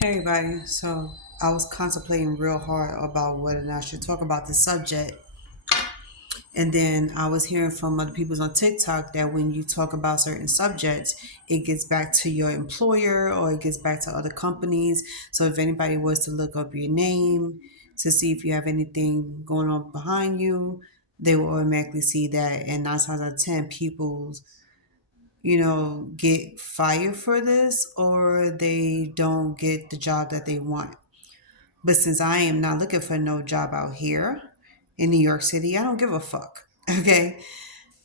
Hey everybody, so I was contemplating real hard about whether or not I should talk about the subject. And then I was hearing from other people on TikTok that when you talk about certain subjects, it gets back to your employer or it gets back to other companies. So if anybody was to look up your name to see if you have anything going on behind you, they will automatically see that. And 9 times out of 10, people, get fired for this or they don't get the job that they want. But since I am not looking for no job out here in New York City, I don't give a fuck. Okay.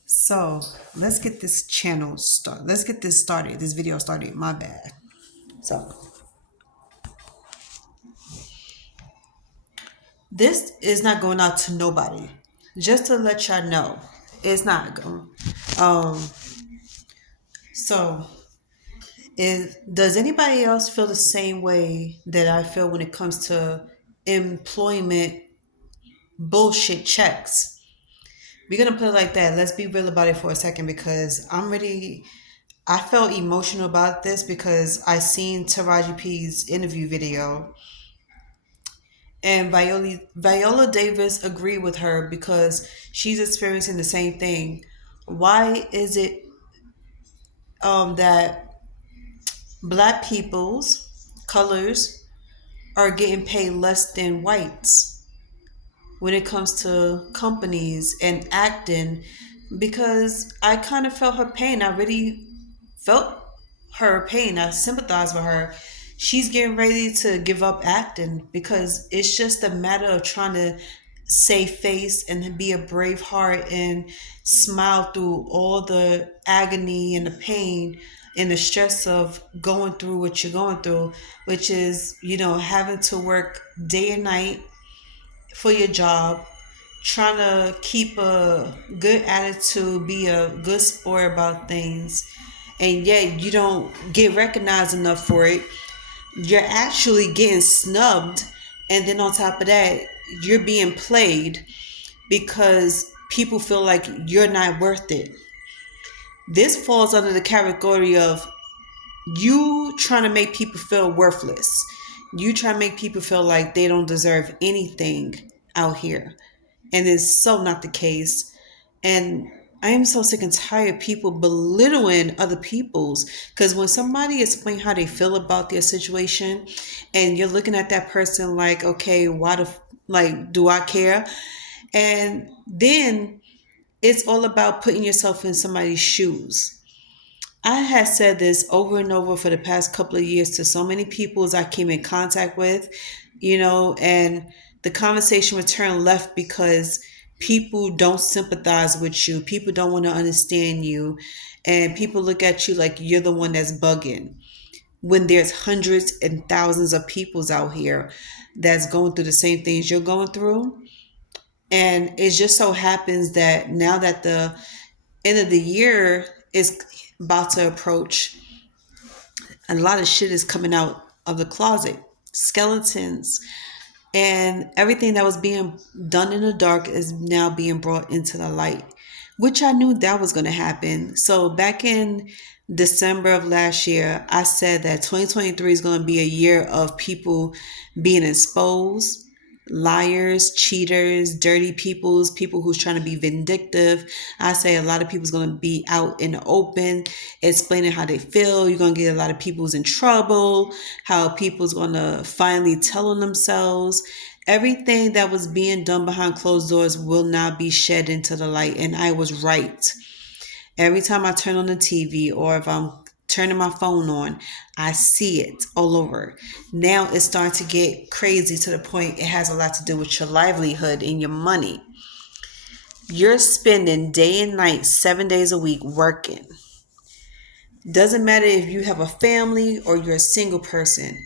So let's get this channel started. Let's get this started. This video started. My bad. So this is not going out to nobody. Just to let y'all know, it's not going. Um. So, does anybody else feel the same way that I feel when it comes to employment bullshit checks? We're gonna put it like that. Let's be real about it for a second because I felt emotional about this because I seen Taraji P's interview video and Viola Davis agreed with her because she's experiencing the same thing. Why is it that black people's colors are getting paid less than whites when it comes to companies and acting? Because I kind of felt her pain. I really felt her pain. I sympathize with her. She's getting ready to give up acting because it's just a matter of trying to save face and be a brave heart and smile through all the agony and the pain and the stress of going through what you're going through, which is, having to work day and night for your job, trying to keep a good attitude, be a good sport about things, and yet you don't get recognized enough for it. You're actually getting snubbed, and then on top of that, you're being played because people feel like you're not worth it. This falls under the category of you trying to make people feel worthless. You try to make people feel like they don't deserve anything out here. And it's so not the case. And I am so sick and tired of people belittling other people's. Because when somebody explains how they feel about their situation, and you're looking at that person like, okay, do I care? And then it's all about putting yourself in somebody's shoes. I had said this over and over for the past couple of years to so many people as I came in contact with, and the conversation returned left because people don't sympathize with you. People don't want to understand you. And people look at you like you're the one that's bugging when there's hundreds and thousands of peoples out here that's going through the same things you're going through. And it just so happens that now that the end of the year is about to approach, a lot of shit is coming out of the closet. Skeletons and everything that was being done in the dark is now being brought into the light, which I knew that was going to happen. So back in December of last year, I said that 2023 is going to be a year of people being exposed, liars, cheaters, dirty peoples, people who's trying to be vindictive. I say a lot of people's going to be out in the open explaining how they feel. You're going to get a lot of people's in trouble, how people's going to finally tell on themselves. Everything that was being done behind closed doors will now be shed into the light. And I was right. Every time I turn on the TV or if I'm turning my phone on, I see it all over. Now it's starting to get crazy to the point it has a lot to do with your livelihood and your money. You're spending day and night, 7 days a week working. Doesn't matter if you have a family or you're a single person.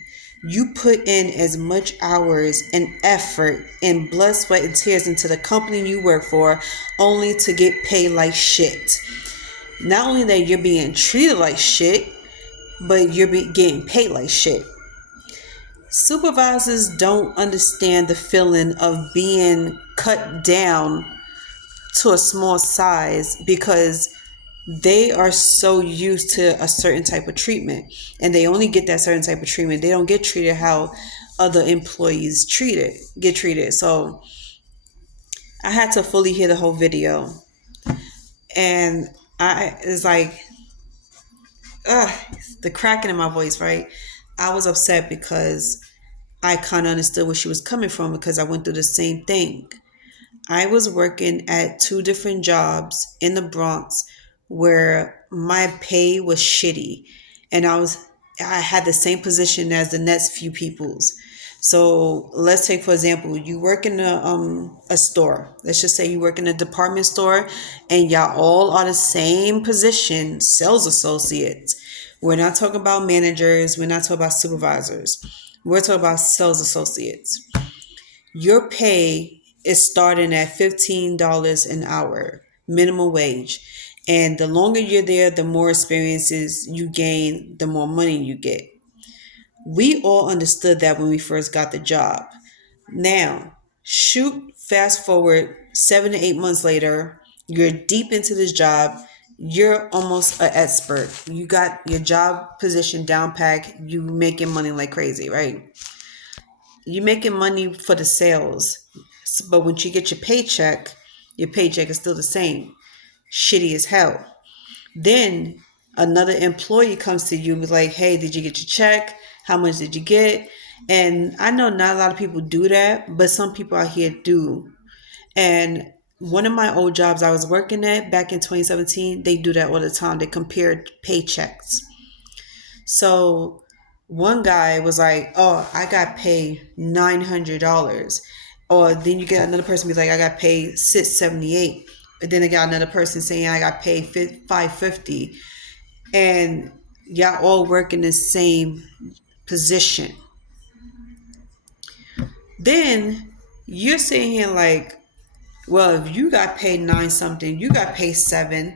You put in as much hours and effort and blood, sweat, and tears into the company you work for only to get paid like shit. Not only that you're being treated like shit, but you're getting paid like shit. Supervisors don't understand the feeling of being cut down to a small size because they are so used to a certain type of treatment, and they only get that certain type of treatment. They don't get treated how other employees get treated. So I had to fully hear the whole video, and I it's like, ugh, the cracking in my voice, right? I was upset because I kind of understood where she was coming from because I went through the same thing. I was working at two different jobs in the Bronx where my pay was shitty, and I had the same position as the next few people's. So let's take for example, you work in a store. Let's just say you work in a department store, and y'all all are the same position, sales associates. We're not talking about managers. We're not talking about supervisors. We're talking about sales associates. Your pay is starting at $15 an hour, minimum wage. And the longer you're there, the more experiences you gain, the more money you get. We all understood that when we first got the job. Now, shoot, fast forward 7 to 8 months later, you're deep into this job. You're almost an expert. You got your job position down pack. You making money like crazy, right? You're making money for the sales, but when you get your paycheck is still the same, shitty as hell. Then another employee comes to you and be like, "Hey, did you get your check? How much did you get?" And I know not a lot of people do that, but some people out here do. And one of my old jobs I was working at back in 2017, they do that all the time. They compared paychecks. So one guy was like, "Oh, I got paid $900," or then you get another person be like, "I got paid $678." But then I got another person saying, "I got paid $550," and y'all all work in the same position. Then you're sitting here like, "Well, if you got paid nine something, you got paid seven.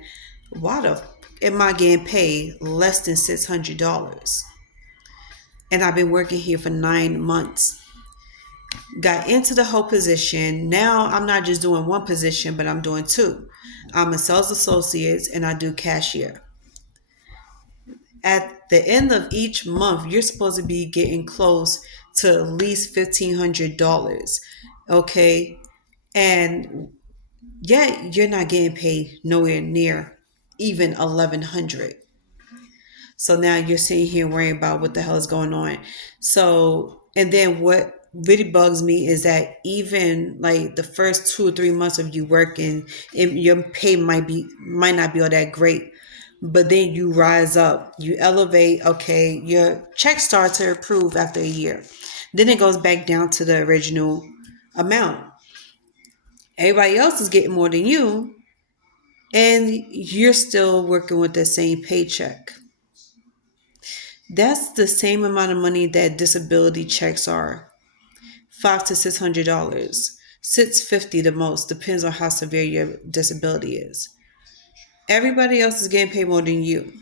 Why the am I getting paid less than $600?" And I've been working here for 9 months. Got into the whole position. Now I'm not just doing one position, but I'm doing two. I'm a sales associate and I do cashier. At the end of each month, you're supposed to be getting close to at least $1,500. Okay. And yet you're not getting paid nowhere near even 1,100. So now you're sitting here worrying about what the hell is going on. So, and then what really bugs me is that even like the first 2 or 3 months of you working, your pay might not be all that great. But then you rise up, you elevate, okay, your check starts to improve after a year. Then it goes back down to the original amount. Everybody else is getting more than you, and you're still working with the same paycheck. That's the same amount of money that disability checks are. $500 to $600. $650 the most, depends on how severe your disability is. Everybody else is getting paid more than you.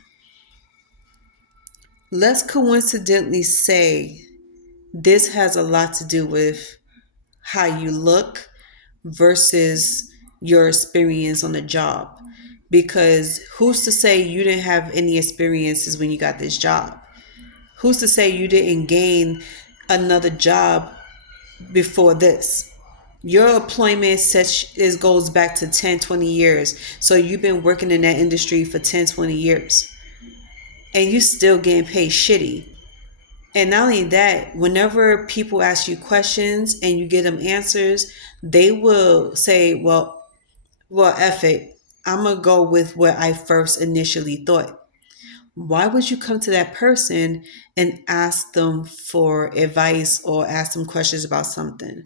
Let's coincidentally say this has a lot to do with how you look versus your experience on the job. Because who's to say you didn't have any experiences when you got this job? Who's to say you didn't gain another job before this? Your employment goes back to 10, 20 years. So you've been working in that industry for 10, 20 years. And you still getting paid shitty. And not only that, whenever people ask you questions and you give them answers, they will say, well, F it. I'm going to go with what I first initially thought. Why would you come to that person and ask them for advice or ask them questions about something?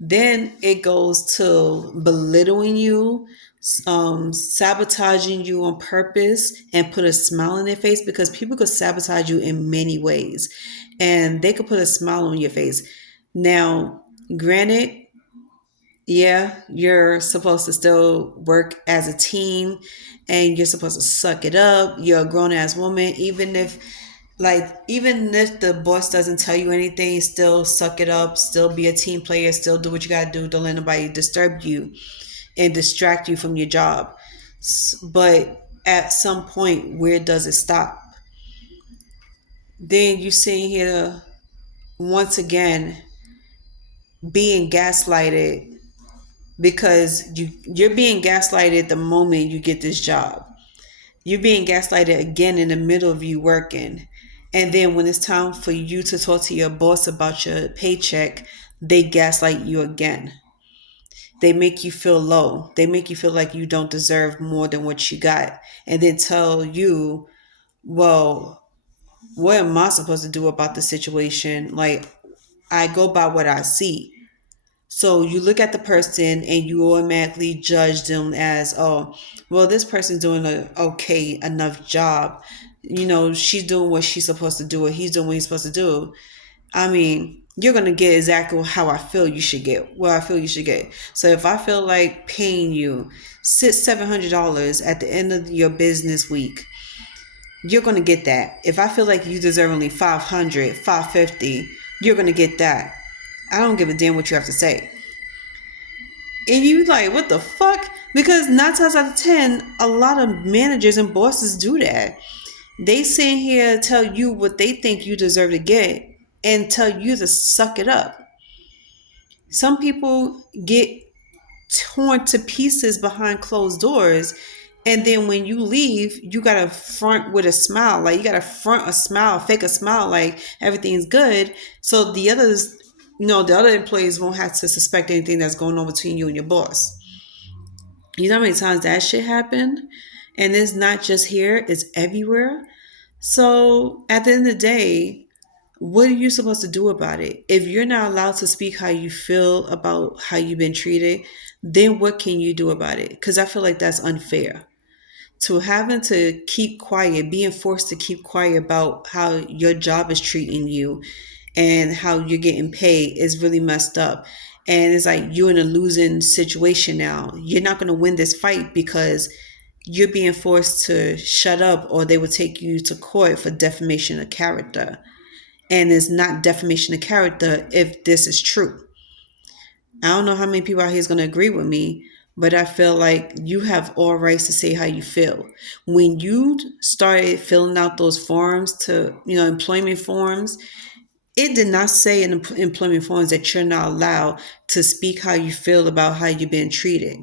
Then it goes to belittling you, sabotaging you on purpose, and put a smile on their face, because people could sabotage you in many ways and they could put a smile on your face. Now, granted, yeah, you're supposed to still work as a team and you're supposed to suck it up. You're a grown ass woman. Even if the boss doesn't tell you anything, still suck it up, still be a team player, still do what you gotta do. Don't let nobody disturb you and distract you from your job. But at some point, where does it stop? Then you sitting here once again being gaslighted, because you're being gaslighted the moment you get this job. You're being gaslighted again in the middle of you working. And then when it's time for you to talk to your boss about your paycheck, they gaslight you again. They make you feel low. They make you feel like you don't deserve more than what you got. And then tell you, well, what am I supposed to do about the situation? Like, I go by what I see. So you look at the person and you automatically judge them as, oh, well, this person's doing a okay enough job. She's doing what she's supposed to do, or he's doing what he's supposed to do. I mean, you're gonna get exactly how I feel you should get, what I feel you should get. So if I feel like paying you $700 at the end of your business week, you're gonna get that. If I feel like you deserve only 500, 550, you're gonna get that. I don't give a damn what you have to say. And you like, what the fuck? Because 9 times out of 10, a lot of managers and bosses do that. They sit here tell you what they think you deserve to get and tell you to suck it up. Some people get torn to pieces behind closed doors. And then when you leave, you gotta front with a smile. Like, you gotta front a smile, fake a smile, like everything's good. So the others, the other employees won't have to suspect anything that's going on between you and your boss. You know how many times that shit happened? And it's not just here, it's everywhere. So at the end of the day, what are you supposed to do about it? If you're not allowed to speak how you feel about how you've been treated, then what can you do about it? Because I feel like that's unfair. To having to keep quiet, being forced to keep quiet about how your job is treating you and how you're getting paid is really messed up. And it's like you're in a losing situation now. You're not going to win this fight because you're being forced to shut up, or they will take you to court for defamation of character. And it's not defamation of character if this is true. I don't know how many people out here is going to agree with me, but I feel like you have all rights to say how you feel. When you started filling out those forms employment forms, it did not say in the employment forms that you're not allowed to speak how you feel about how you've been treated.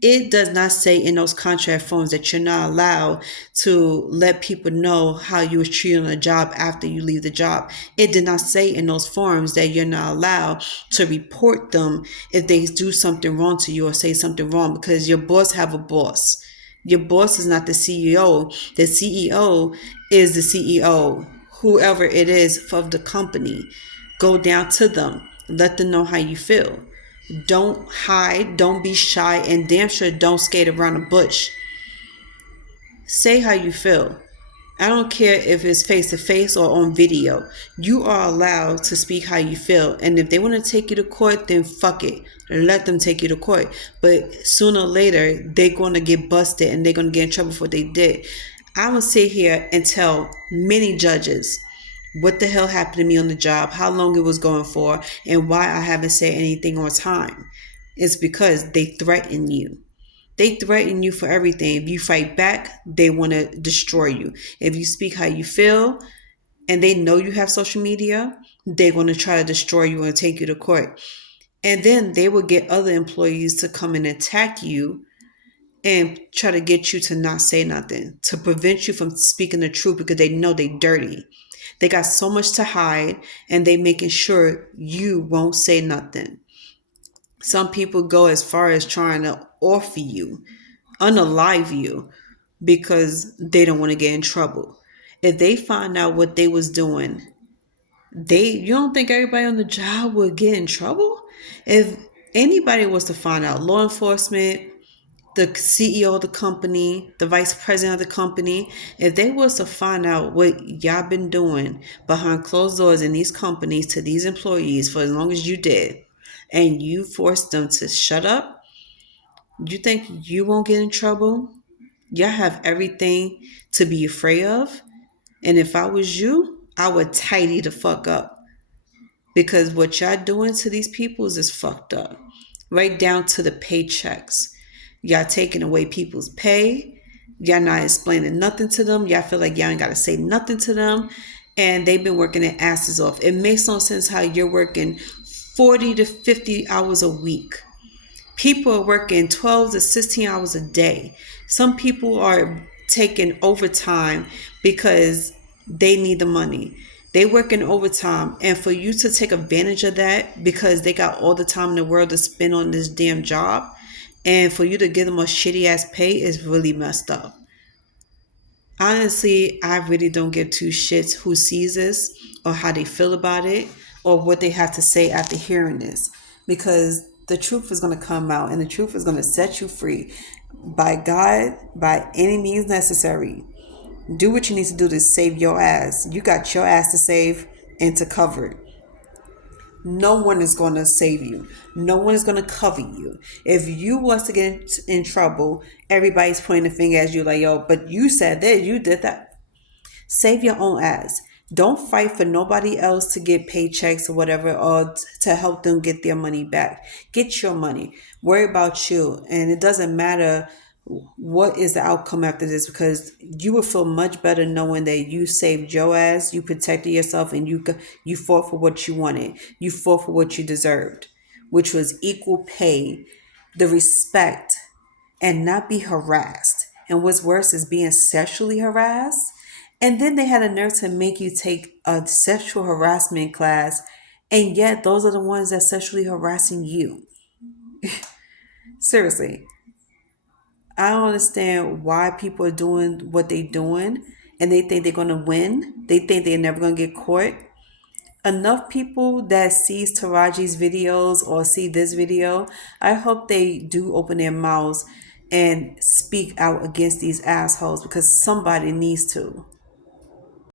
It does not say in those contract forms that you're not allowed to let people know how you was treated on a job after you leave the job. It did not say in those forms that you're not allowed to report them if they do something wrong to you or say something wrong, because your boss have a boss. Your boss is not the CEO. The CEO is the CEO. Whoever it is of the company, go down to them. Let them know how you feel. Don't hide. Don't be shy. And damn sure don't skate around the bush. Say how you feel. I don't care if it's face to face or on video. You are allowed to speak how you feel. And if they want to take you to court, then fuck it. Let them take you to court. But sooner or later, they're going to get busted and they're going to get in trouble for what they did. I will sit here and tell many judges what the hell happened to me on the job, how long it was going for, and why I haven't said anything on time. It's because they threaten you. They threaten you for everything. If you fight back, they want to destroy you. If you speak how you feel and they know you have social media, they're going to try to destroy you and take you to court. And then they will get other employees to come and attack you and try to get you to not say nothing, to prevent you from speaking the truth, because they know they dirty. They got so much to hide, and they making sure you won't say nothing. Some people go as far as trying to offer you, unalive you, because they don't want to get in trouble. If they find out what they was doing, you don't think everybody on the job would get in trouble? If anybody was to find out, law enforcement, the CEO of the company, the vice president of the company, if they was to find out what y'all been doing behind closed doors in these companies to these employees for as long as you did, and you forced them to shut up, you think you won't get in trouble? Y'all have everything to be afraid of. And if I was you, I would tidy the fuck up. Because what y'all doing to these people is fucked up. Right down to the paychecks. Y'all taking away people's pay. Y'all not explaining nothing to them. Y'all feel like y'all ain't got to say nothing to them. And they've been working their asses off. It makes no sense how you're working 40 to 50 hours a week. People are working 12 to 16 hours a day. Some people are taking overtime because they need the money. They working overtime, and for you to take advantage of that because they got all the time in the world to spend on this damn job, and for you to give them a shitty ass pay is really messed up. Honestly, I really don't give two shits who sees this or how they feel about it or what they have to say after hearing this, because the truth is going to come out and the truth is going to set you free by God, by any means necessary. Do what you need to do to save your ass. You got your ass to save and to cover it. No one is going to save you. No one is going to cover you. If you was to get in trouble, everybody's pointing the finger at you like, yo, but you said that, you did that. Save your own ass. Don't fight for nobody else to get paychecks or whatever, or to help them get their money back. Get your money. Worry about you. And it doesn't matter what is the outcome after this, because you will feel much better knowing that you saved your ass, you protected yourself, and you fought for what you wanted. You fought for what you deserved, which was equal pay, the respect, and not be harassed. And what's worse is being sexually harassed. And then they had a nerve to make you take a sexual harassment class, and yet those are the ones that sexually harassing you. Seriously, I don't understand why people are doing what they're doing, and they think they're gonna win. They think they're never gonna get caught. Enough people that sees Taraji's videos or see this video, I hope they do open their mouths and speak out against these assholes, because somebody needs to.